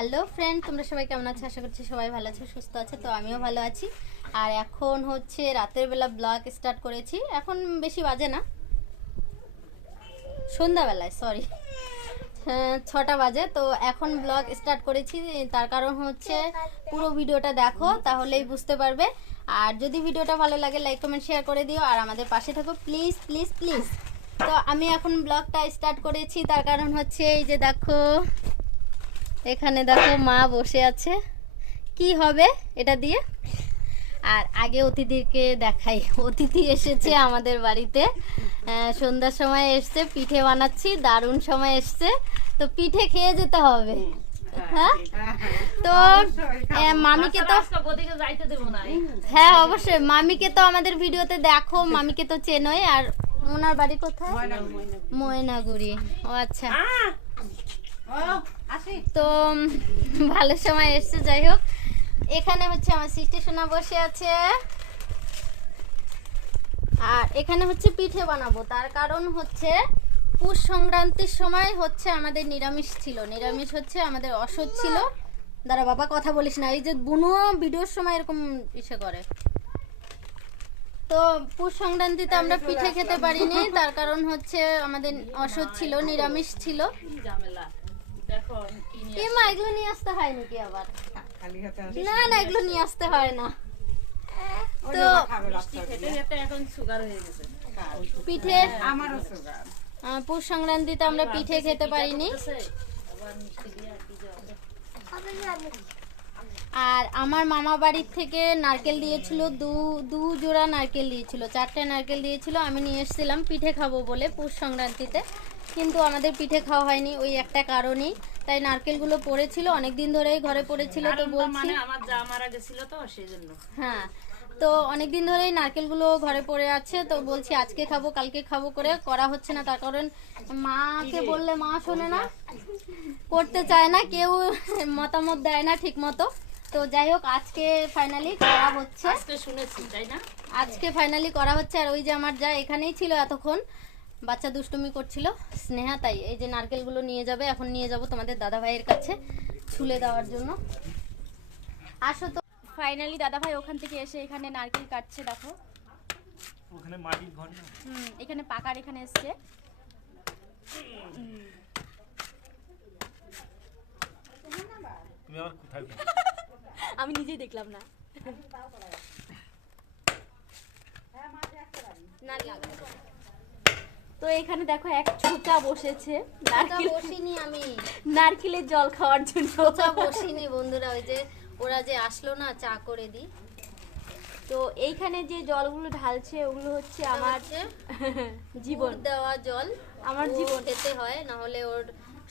Hello friend, তোমরা সবাই কেমন আছো? আশা করছি সবাই ভালো আছো, সুস্থ আছে, তো আমিও ভালো আছি। আর এখন হচ্ছে রাতের বেলা ব্লগ স্টার্ট করেছি। এখন বেশি বাজে না। সন্ধ্যাবেলায় সরি ছটা বাজে, তো এখন ব্লগ স্টার্ট করেছি। তার কারণ হচ্ছে পুরো ভিডিওটা দেখো, তাহলেই বুঝতে পারবে। আর যদি ভিডিওটা ভালো লাগে লাইক কমেন্ট শেয়ার করে দিও। আর আমাদের পাশে থাকো প্লিজ প্লিজ প্লিজ তো আমি এখন ব্লগটা স্টার্ট করেছি। তার কারণ হচ্ছে এই যে দেখো এখানে দেখো মা বসে আছে। কি হবে এটা দিয়ে? আর আগে অতিথিকে দেখাই। অতিথি এসেছে আমাদের বাড়িতে। সন্ধ্যার সময় এসছে পিঠে বানাচ্ছি দারুণ সময় এসছে। তো পিঠে খেয়ে যেতে হবে। হ্যাঁ? তো মামিকে তো হ্যাঁ অবশ্যই। মামিকে তো আমাদের ভিডিওতে দেখো মামিকে তো চেনোই। আর ওনার বাড়ি কোথায়? ময়নাগুড়ি। ও আচ্ছা। তো ভালো সময় এসছে যাই হোক। এখানে হচ্ছে আমার সৃষ্টি সোনা বসে আছে। আর এখানে হচ্ছে পিঠে বানাবো। তার কারণ হচ্ছে পুষ সংক্রান্তির সময় হচ্ছে আমাদের নিরামিষ ছিল। নিরামিষ হচ্ছে আমাদের অসৎ ছিল। দাঁড়া বাবা কথা বলিস না। এই যে বুনুও ভিডিওর সময় এরকম ইসে করে। তো পুষ সংক্রান্তিতে আমরা পিঠে খেতে পারিনি। তার কারণ হচ্ছে আমাদের অসৎ ছিল নিরামিষ ছিল। এ মা এগুলো নিয়ে আসতে হয় নাকি আবার? না না এগুলো নিয়ে আসতে হয় না। তো পিঠে? আমারও সুগার পুষ সংক্রান্তিতে আমরা পিঠে খেতে পারিনি। আর আমার মামা বাড়ির থেকে নারকেল দিয়েছিল দু দু জোড়া নারকেল দিয়েছিল চারটে নারকেল দিয়েছিল আমি নিয়ে এসেছিলাম পিঠে খাব বলে পুষ সংক্রান্তিতে। কিন্তু আমাদের পিঠে খাওয়া হয়নি ওই একটা কারণেই। তাই নারকেলগুলো পড়েছিল অনেক দিন ধরেই ঘরে পড়েছিল তো বলছি। মানে আমার যা মারা গেছিল তো সেই জন্য হ্যাঁ তো অনেকদিন ধরেই নারকেলগুলো ঘরে পড়ে আছে তো বলছি আজকে খাব কালকে খাব করে করা হচ্ছে না তার কারণ মাকে বললে মা শোনে না। করতে চায় না কেউ মতামত দেয় না ঠিক মতো তো যাই হোক আজকে ফাইনালি করা হচ্ছে। আজকে শুনেছি তাই না? আজকে ফাইনালি করা হচ্ছে আর ওই যে আমার যা এখানেই ছিল এতক্ষণ বাচ্চা দুষ্টুমি করছিল স্নেহা তাই এই যে নারকেলগুলো নিয়ে যাবে এখন নিয়ে যাব তোমাদের দাদা ভাইয়ের কাছে ছুলে দেওয়ার জন্য। আসো তো। ফাইনালি দাদা ভাই ওখান থেকে এসে এখানে নারকেল কাটছে দেখো। ওখানে মাটির ঘর হুম এখানে পাকার এখানে এসছে। তুমি আবার কোথায় আমি নিজেই দেখলাম না। তো এখানে দেখো এক ছোটা বসেছে। নারকেল বসিনি আমি। নারকেলের জল খাওয়ার জন্য। ওটা বসিনি বন্ধুরা ওই যে ওরা যে আসলো না চা করে দি। তো এইখানে যে জলগুলো ঢালছে ওগুলো হচ্ছে আমার জীবন। দেওয়া জল। আমার জীবন। খেতে হয় না হলে ওর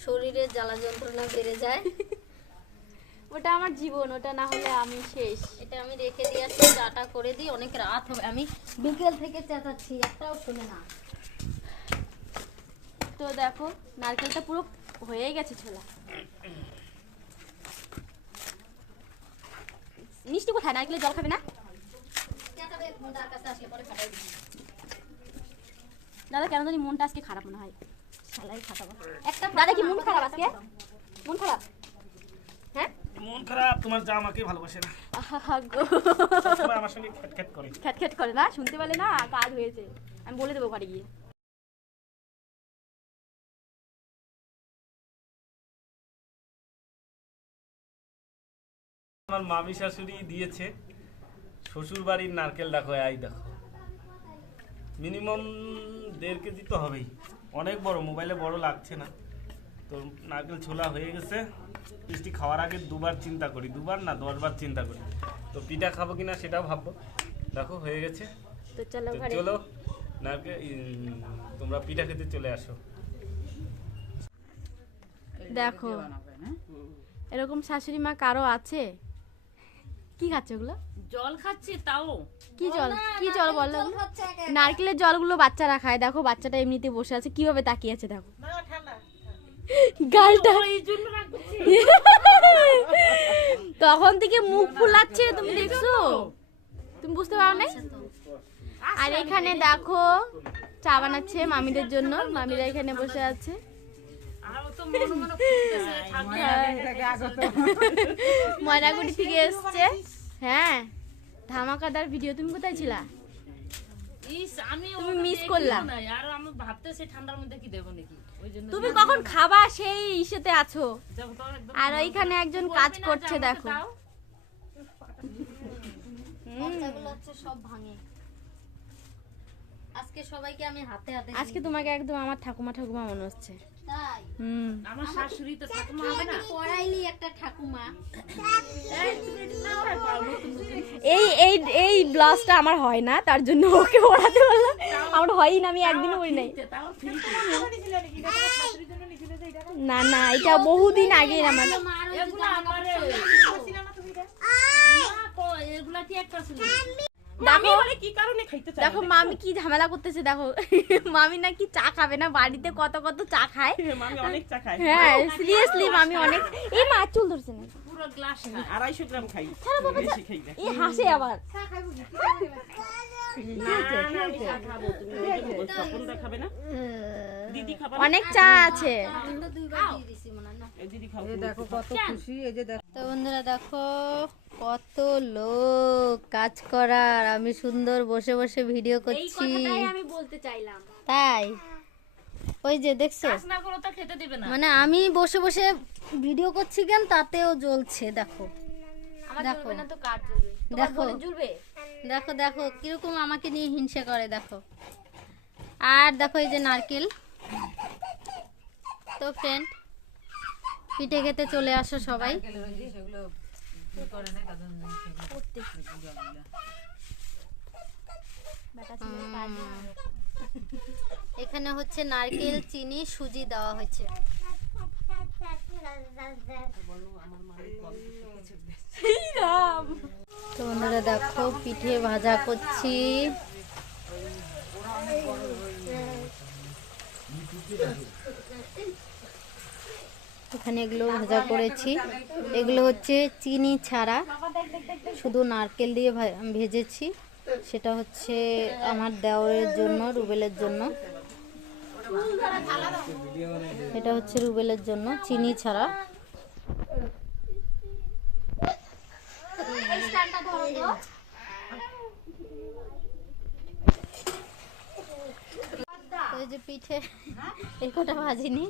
শরীরে জ্বালা যন্ত্রণা বেড়ে যায়। ওটা আমার জীবন ওটা না হলে আমি শেষ। এটা আমি রেখে দিয়ে আসছি চাটা করে দিই। অনেক রাত হবে। আমি বিকেল থেকে চেঁচাচ্ছি একটাও শুনে না। তো দেখো নারকেলটা পুরো হয়ে গেছে ছোলা। মিষ্টি কোথায়? নারকেলের জল খাবে না। দাদা কেন জানি মনটা আজকে খারাপ মনে হয়। শালাই খাটাবো। একটা দাদা কি মন খারাপ আজকে? মন খারাপ? হ্যাঁ? মন খারাপ তোমার যা আমাকে ভালোবাসে না। গো। আমার সঙ্গে খ্যাট করে। না? শুনতে পেলে না কাজ হয়েছে। আমি বলে দেবো ঘরে গিয়ে। আমার মামি শাশুড়ি দিয়েছে। শ্বশুর বাড়ির নারকেল দেখো এই দেখো। মিনিমাম দেড় কেজি তো হবেই। অনেক বড় মোবাইলে বড় লাগছে না। তো নারকেল ছোলা হয়ে গেছে। মিষ্টি খাওয়ার আগে দুবার চিন্তা করি। দুবার না দশবার চিন্তা করি। তো পিঠা খাব কিনা সেটাও ভাববো। দেখো হয়ে গেছে। তো চলো চলো নারকেল তোমরা পিঠা খেতে চলে আসো। দেখো এরকম শাশুড়ি মা কারও আছে? কি খাচ্ছে ওগুলো জল খাচ্ছে তাও কি জল কি জল বলো নারকেলের জলগুলো বাচ্চারা খায় দেখো বাচ্চাটা এমনিতে বসে আছে কীভাবে তাকিয়ে আছে দেখো গালটা। তখন থেকে মুখ ফুলাচ্ছে তুমি দেখছ তুমি বুঝতে পারো নাই আর এখানে দেখো চা বানাচ্ছে মামিদের জন্য মামিরা এখানে বসে আছে ময়নাগুড়ি থেকে এসছে। হ্যাঁ ধামাকাদার ভিডিও তুমি কোথায় ছিলা? তুমি ওটা miss দেখিও করলা। নাই, আর আমি ভাবতেছি ঠান্ডার মধ্যে কি দেবো নাকি? তুমি কখন। খাবা সেই ইসেতে আছো? আর ওইখানে একজন কাজ করছে দেখো। দাও? বাচ্চাগুলো হচ্ছে সব ভাঙে। আজকে সবাইকে আমি হাতে হাতে আজকে তোমাকে একদম আমার ঠাকুমা ঠাকুমা মনে হচ্ছে। তাই। হুম। আমার শাশুড়ি তো ঠাকুমা হবে না? পড়াইলি একটা ঠাকুমা। এই। এই এই ব্লাউজটা আমার হয় না তার জন্য ওকে পড়াতে বললাম। আমার হয়ই না আমি একদিনও করি নাই। না না এটা বহুদিন আগের আমার। এগুলা কি একটা দেখো কি কারণে খাইতে চাই দেখো মামি কি ঝামেলা করতেছে দেখো। মামি নাকি চা খাবে না বাড়িতে কত কত চা খায়। অনেক চা হ্যাঁ সিরিয়াসলি মামি অনেক এই মা চুল ধরছে না। পুরো গ্লাস খায়। আড়াইশো গ্রাম খাই। বেশি খাই না। এই হাসে আবার। না, না, আমি চা খাব তুমি ওই জন্য বলছো, কোনটা খাবে না? দিদি খাবে না? অনেক চা আছে। আমি তো দুইবার দিয়ে দিছি মনে হয় না? এই দিদি খাব দেখো কত খুশি এই যে দেখো। তো বন্ধুরা দেখো কত লোক কাজ করার আমি সুন্দর বসে বসে ভিডিও করছি। আমি বলতে চাইলাম। তাই? ওই যে দেখছ? কাজ না করো তো খেতে দিবে না। মানে আমি বসে বসে ভিডিও করছি কেন? তাতেও জ্বলছে দেখো। দেখো। জ্বলবে না তো কার জ্বলবে? তোমার দেখো। দেখো দেখো কীরকম আমাকে নিয়ে হিংসা করে দেখো। আর দেখো এই যে নারকেল। তো ফ্রেন্ড পিঠে খেতে চলে আসো সবাই। এখানে হচ্ছে নারকেল, চিনি, সুজি দেওয়া হয়েছে। তো বন্ধুরা দেখো, পিঠে ভাজা করছি। এখানে এগুলো ভাজা করেছি। এগুলো হচ্ছে চিনি ছাড়া। শুধু নারকেল দিয়ে ভেজেছি। সেটা হচ্ছে আমার দেওরের জন্য, রুবেলের জন্য। এটা হচ্ছে রুবেলের জন্য, চিনি ছাড়া। এই যে পিঠে, এই কটা ভাজিনি।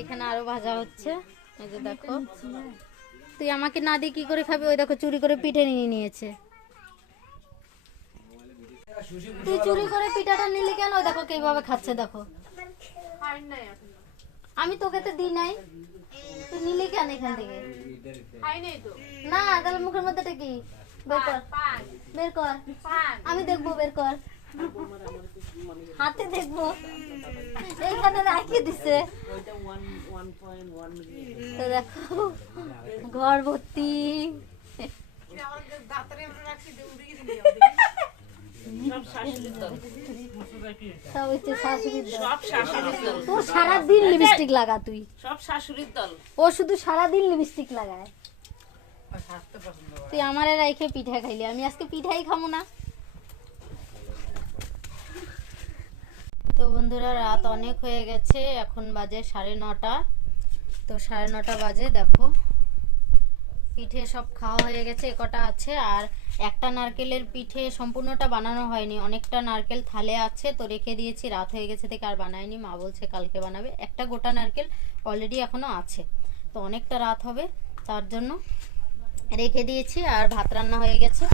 এখানে আরও ভাজা হচ্ছে। এই যে দেখো। তুই আমাকে না দিয়ে কি করে খাবি? ওই দেখো, চুরি করে পিঠে নিয়ে নিয়েছে। তুই চুরি করে পিঠাটা নিলি কেন? ওই দেখো কীভাবে খাচ্ছে, দেখো। আমি তোকে তো দিই নাই। তুই নিলি কেন এখান থেকে? না, তাহলে মুখের মধ্যে এটা কি? বের কর। বের কর। আমি দেখব, বের কর। হাতে দেখব। এইখানে রাখিয়ে দিছে। তো দেখো ঘর ভর্তি সব শাশুড়ির দল সব হচ্ছে শাশুড়ির দল। সব শাশুড়ির দল। তোর সারাদিন লিপস্টিক লাগা তুই। সব শাশুড়ির দল। ও শুধু সারাদিন লিপস্টিক লাগায়। তুই আমারে রাইখে পিঠা খাইলি। আমি আজকে পিঠাই খাব না। তো বন্ধুরা, রাত অনেক হয়ে গেছে। এখন বাজে সাড়ে নটা। তো সাড়ে নটা বাজে, দেখো। পিঠে সব খাওয়া হয়ে গেছে কটা আছে। আর একটা নারকেলের পিঠে সম্পূর্ণটা বানানো হয়নি। অনেকটা নারকেল থালে আছে, তো রেখে দিয়েছি। রাত হয়ে গেছে থেকে আর বানায়নি। মা বলছে কালকে বানাবে। একটা গোটা নারকেল অলরেডি এখনও আছে। তো অনেকটা রাত হবে তার জন্য রেখে দিয়েছি। আর ভাত রান্না হয়ে গেছে।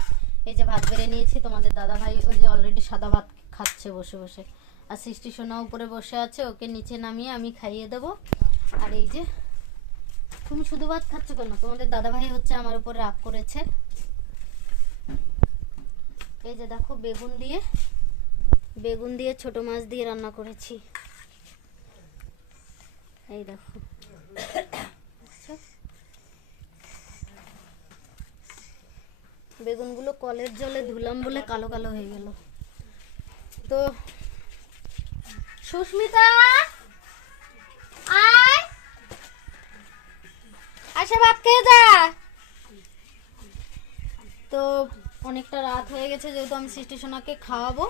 এই যে ভাত বেড়ে নিয়েছি। তোমাদের দাদা ভাই ওই যে অলরেডি সাদা ভাত খাচ্ছে বসে বসে। আর সৃষ্টি সোনা উপরে বসে আছে, ওকে নিচে নামিয়ে আমি খাইয়ে দেবো। আর এই যে, তুমি শুধু ভাত খাচ্ছ কেন? তোমাদের দাদা ভাই হচ্ছে আমার উপর রাগ করেছে। এই যে দেখো, বেগুন দিয়ে বেগুন দিয়ে ছোট মাছ দিয়ে রান্না করেছি। এই দেখো। বেগুনগুলো কলের জলে ধুলাম বলে কালো কালো হয়ে গেল। তো সুস্মিতা, আয়। আসে ভাত খেয়ে যা। তো অনেকটা রাত হয়ে গেছে, যেহেতু আমি সৃষ্টি সোনাকে খাওয়াবো।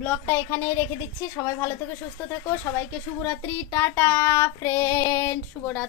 ব্লগটা এখানেই রেখে দিচ্ছি। সবাই ভালো থেকো, সুস্থ থেকো। সবাইকে শুভরাত্রি। টাটা ফ্রেন্ড শুভরাত্রি।